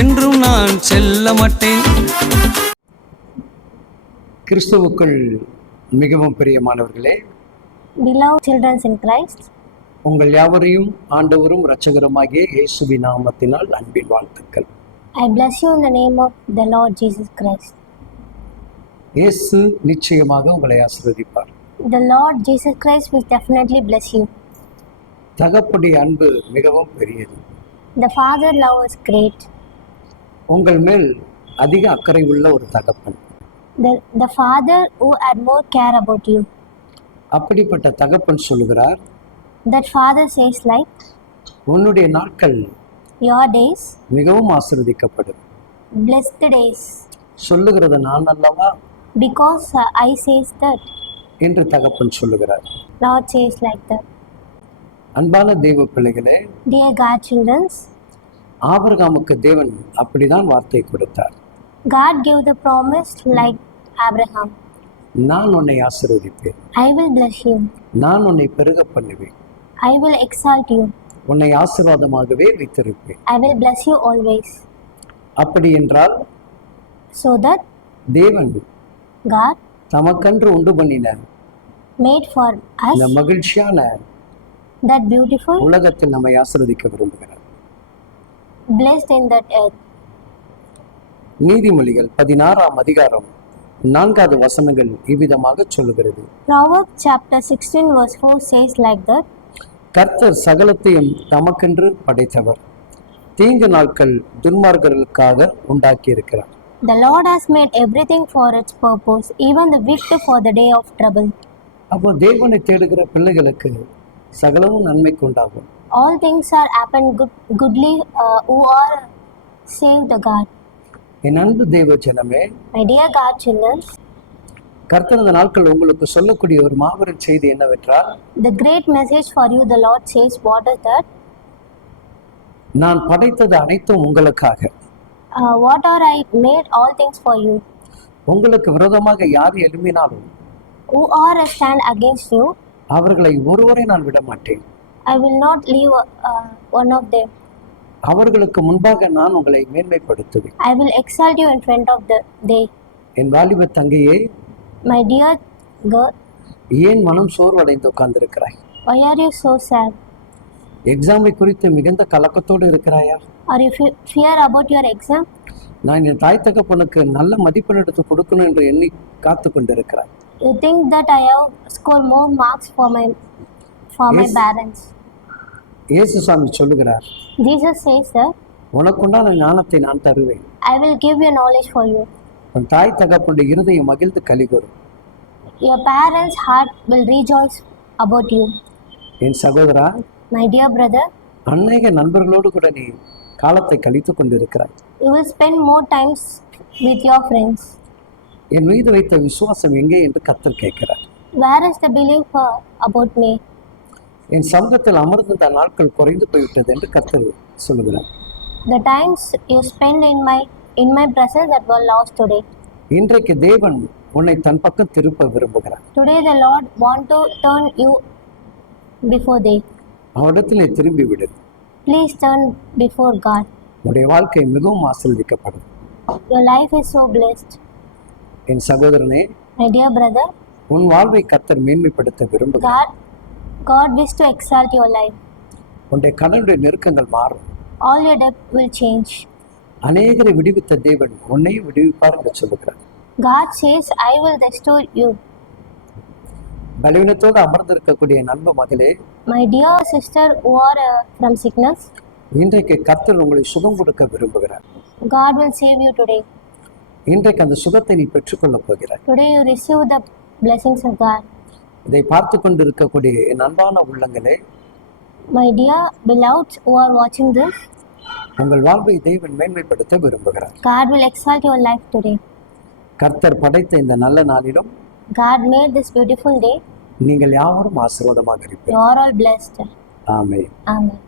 என்றும் நான் செல்ல மாட்டேன். கிறிஸ்துவுக்குள் மிகவும் பிரியமானவர்களே, Beloved children in Christ, உங்கள் யாவரையும் ஆண்டவரும் இரட்சகருமாகிய இயேசுவின் நாமத்தினால் அன்பின் வாழ்த்துக்கள். I bless you in the name of the Lord Jesus Christ. இயேசு நிச்சயமாக உங்களை ஆசீர்வதிப்பார். The Lord Jesus Christ will definitely bless you. தகப்பனுடைய அன்பு மிகவும் பெரியது. The Father love is great. உங்கள் மேல் அதிக அக்கறை உள்ள ஒரு தகப்பன். The Father who had more care about you. அப்படிப்பட்ட தகப்பன் சொல்லுகிறார், That Father says like, உன்னுடைய நாட்கள் your days, மிகவும் ஆசீர்வதிக்கப்படும். blessed days, சொல்லுகிறது நான் அல்லவா because I says that. என்று தகப்பன் சொல்லுகிறார். Lord says like that. அன்பான தேவ பிள்ளைகளே, Dear God children, ஆபிரகாமுக்கு தேவன் அப்படிதான் வார்த்தை கொடுத்தார். God gave the promise like Abraham. நான் உன்னை ஆசீர்வதிப்பேன், I will bless you. நான் உன்னை பெருக பண்ணுவேன், I will exalt you. உன்னை ஆசீர்வாதமாகவே வைத்திருப்பேன். I will bless you always. அப்படி என்றால் So that தேவன் God தமக்கன்று உண்டு பண்ணின made for us இந்த மகிழ்ச்சியான that beautiful, உலகத்தில் நம்மை ஆசீர்வதிக்க விரும்புகிறார். blessed in that earth. நீதிமொழிகள் 16ஆம் அதிகாரம் 4வது வசனங்கள் இவ்விதமாக சொல்லுகிறது. Proverbs chapter 16 verse 4 says like that. கர்த்தர் சகலத்தையும் தமக்கென்று படைத்தவர், தீங்கு நாட்கள் துன்மார்க்கர்களுக்காக உண்டாக்கி இருக்கிறார். The Lord has made everything for its purpose, even the wicked for the day of trouble. அப்போ தேவனை தேடுகிற பிள்ளைகளுக்கு சகலமும் நன்மைக்கு உண்டாகும். All things are happen goodly who are saved the God. என் அன்பு தேவ ஜனமே, My dear God children, கர்த்தர் இந்த நாட்கள் உங்களுக்கு சொல்லக்கூடிய ஒரு மாபெரும் செய்தி என்னவென்றால், the great message for you the Lord says, what is that? நான் படைத்தது அனைத்தும் உங்களுக்காக. What are I made all things for you? உங்களுக்கு விரோதமாக யார் எழும்பினாலும் Who are a stand against you, அவர்களை ஒருவரை நான் விட மாட்டேன். I will not leave one of them. அவர்களுக்கு முன்பாக நான் உங்களை மேன்மைப்படுத்துவேன். I will exalt you in front of they. என் வாலிப தங்கையே, My dear girl, ஏன் மனம் சோர்வடைந்து உட்கார்ந்திருக்கிறாய்? why are you so sad? எக்ஸாமை குறித்து மிகுந்த கலக்கத்தோடு இருக்கிறாயா? Are you fear about your exam? நான் என் தாய் தகப்பனுக்கு நல்ல மதிப்பெண் எடுத்து கொடுக்கணும் என்று எண்ணி காத்து கொண்டிருக்கிறாய். You think that I have scored more marks for my Yes. parents? இயேசு சாமி சொல்லுகிறார், Jesus says that உனக்குண்டான ஞானத்தை நான் தருவேன். I will give you knowledge for you. உன் தாய் தகப்பனுடைய இருதயம் மகிழ்ந்து கலிகூரும். Your parents' heart will rejoice about you. என் சகோதரா, My dear brother, அநேக நண்பர்களோடு கூட நீ காலத்தை கழித்து கொண்டிருக்கிறாய். you will spend more times with your friends. என் மீது வைத்த விசுவாசம் எங்கே என்று கர்த்தர் கேட்கிறார். Where is the belief about me? என் சமூகத்தில் அமர்ந்த நாட்கள் குறைந்து போய்விட்டது என்று கர்த்தர் சொல்லுகிறார். The times you spend in my presence that were lost today. இன்றைக்கு தேவன் உன்னை தன் பக்கம் திருப்ப விரும்புகிறார். Today the Lord want to turn you before they. அவரிடத்திலே திரும்பி விடு. Please turn before God. உன்னுடைய வாழ்க்கை மிகவும் ஆசீர்வதிக்கப்படும். Your life is so blessed. என் சகோதரனே, My dear brother, உன் வாழ்வை கர்த்தர் மேன்மைப்படுத்த விரும்புகிறார். God wishes to exalt your life. உன்னுடைய கடனுடைய நெருக்கங்கள் மாறும். All your debt will change. அநேகரை விடுவித்த தேவன் உன்னையும் விடுவிப்பார் என்று சொல்லுகிறார். God says, I will restore you. பலவீனத்தோடு அமர்ந்திருக்கக்கூடிய நண்ப மகளே, My dear sister who are from sickness, இன்றைக்கு கர்த்தர் உங்களை சுகம் கொடுக்க விரும்புகிறார். God will save you today. இன்றைக்கு அந்த சுகத்தை நீ பெற்றுக்கொள்ளப் போகிறாய். Today you receive the blessings of God. இதை பார்த்து கொண்டு இருக்கக்கூடிய என் அன்பான உள்ளங்களே, My dear beloveds who are watching this, உங்கள் வாழ்வை தேவன் மேன்மைப்படுத்த விரும்புகிறார். God will exalt your life today. கர்த்தர் படைத்த இந்த நல்ல நாளிலும் God made this beautiful day. நீங்கள் யாவரும் ஆசீர்வாதமாக You இருப்பீர்கள். are all blessed. Amen. Amen.